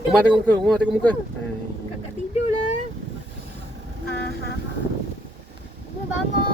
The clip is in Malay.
tidur. Umar tengok muka, Umar tengok muka. Kakak tidur lah. Umar bangun.